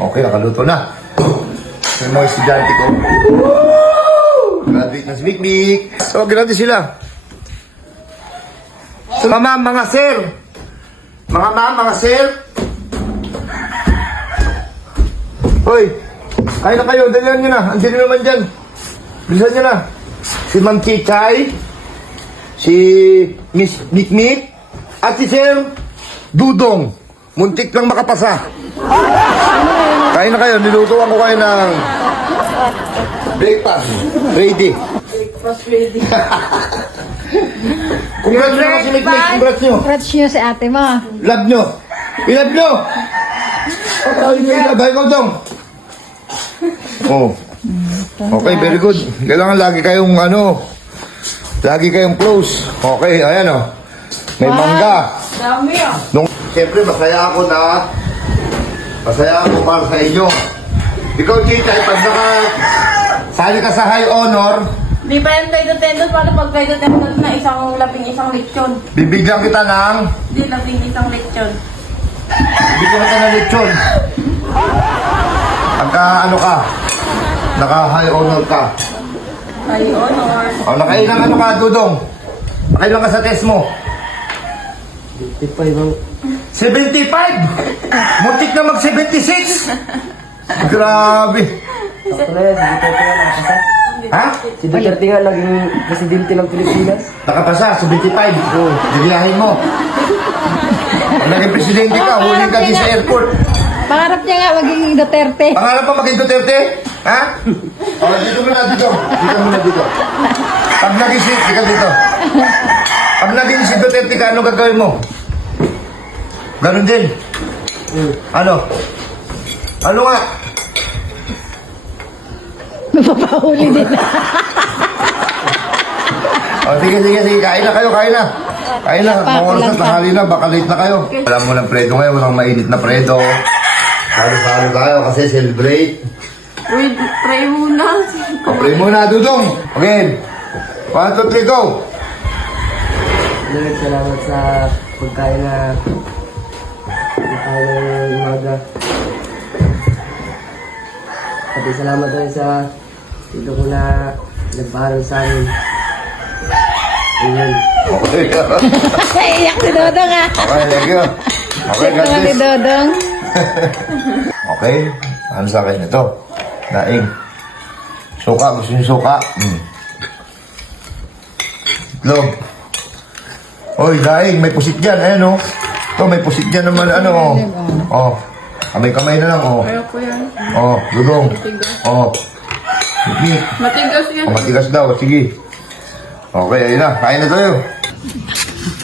Okay, nakaluto na. Yung mga estudyante ko. Graduate na si Mikmik. So, graduate sila. So, ma'am, mga sir. Mga sir. Hoy, kain na kayo. Dalihan nyo na. Andiyan nyo naman dyan. Bilisan nyo na. Si Ma'am Chichay, si Miss Mikmik, at si Sir Dudong. Muntik lang makapasa. Kain na kayo. Nilutuan ko kayo ng breakfast. Ready. Breakfast ready. Congrats nyo kasi Mikmik. Congrats nyo. Congrats nyo si ate mo. Love nyo. I-love nyo. Ay, dahil ko dong. Oh. Okay, very good. Kailangan lagi kayong lagi kayong close. Okay, ayan o. May mangga. Dami ah. Siyempre, masaya ako para sa inyo. Ikaw, Chichay, pag sali ka sa high honor, Di ba yung tayo tendon para pag tayo tendon na isang lechon? bibigyan kita ng Di isang lechon. lechon. Pagka naka high honor ka. Ay, honor. O, nakailang ka, Dudong? Nakailang ka sa test mo? 75! Muntik na mag-76! Grabe! Ha? Si Duterte nga naging presidente ng Pilipinas. Nakapasa, 75. Digiyahin mo. Pag naging presidente ka, huling ka din sa airport. Pangarap niya nga maging Duterte. Pangarap pa maging Duterte? Ha? O, dito muna dito. Dito muna dito. Pag naging dito. Pag naging si Duterte ka, ano gagawin mo? Ganon din. Ano? Ano nga? Napapahuli din. O, sige. Kain na kayo. Kain na. Mga oras na, tanghali na. Baka late na kayo. Alam mo ng predo ngayon. Walang mainit na predo. Halo-halo tayo kasi celebrate. Uy, pray muna. Pray muna, Dudong. Okay. 1, 2, 3, go. Lord, salamat sa pagkain ng umaga. At salamat rin sa dito ko na nagpaharal sa amin. Amen. Okay. Iyak si Dodong ah. Okay, thank you. Okay, Iyak God naman ni bless. Dodong. Okay. Ano sa akin ito? Daing. Suka. Gusto niyo suka? Itlog. Oy, daing. May pusit dyan. Ayan, oh. Ito, may pusit dyan naman. Ano, oh. Kamay-kamay na lang, oh. Ayoko yan. Oh, Dudong. Oh. Mikmik. Matigas yan. Matigas daw. Sige. Okay, ayun na. Kain na tayo.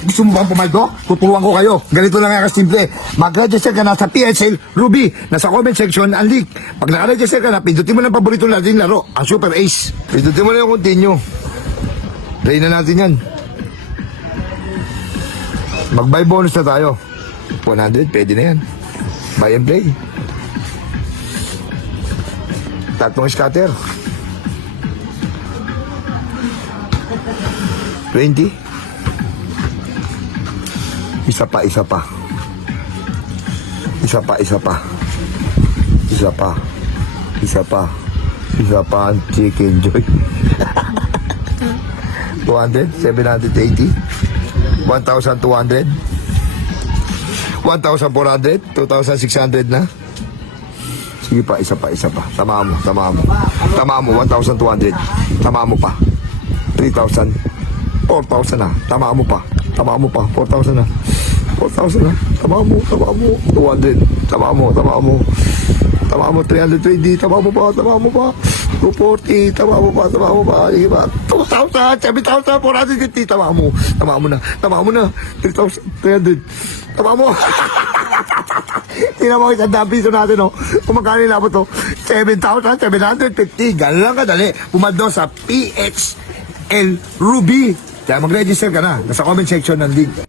Gusto mo bang pumaldo? Tuturuan ko kayo. Ganito lang nga kasimple. Mag-register ka na sa PSL Ruby. Nasa comment section ang link. Pag naka-register ka na, pindutin mo na ang paborito natin laro. Ang Super Ace. Pindutin mo na yung continue. Play na natin yan. Mag-buy bonus na tayo. 100, pwede na yan. Buy and play. Tatlong scatter. 20. Isa pa. Ang chicken joy. 200, 780, 1,200, 1,400, 2,600 na. Sige pa, isa pa. Tama mo, 1,200. Tama mo pa. 3,000, 4,000 na. Tama mo pa, 4,000 na. 4,000 na. Tama mo. 200. Tama mo. 320. Tama mo pa. 240. Tama mo pa. Sige pa. 2,000. 7,000. 450. Tama mo na. 3,300. Tama mo. Tingnan mo isang piso natin, oh. Kung magkano nilabot, oh. 7,750. Ganun lang kadali. Pumaldo sa PHL Ruby. Kaya mag-register ka na. Nasa comment section ng link.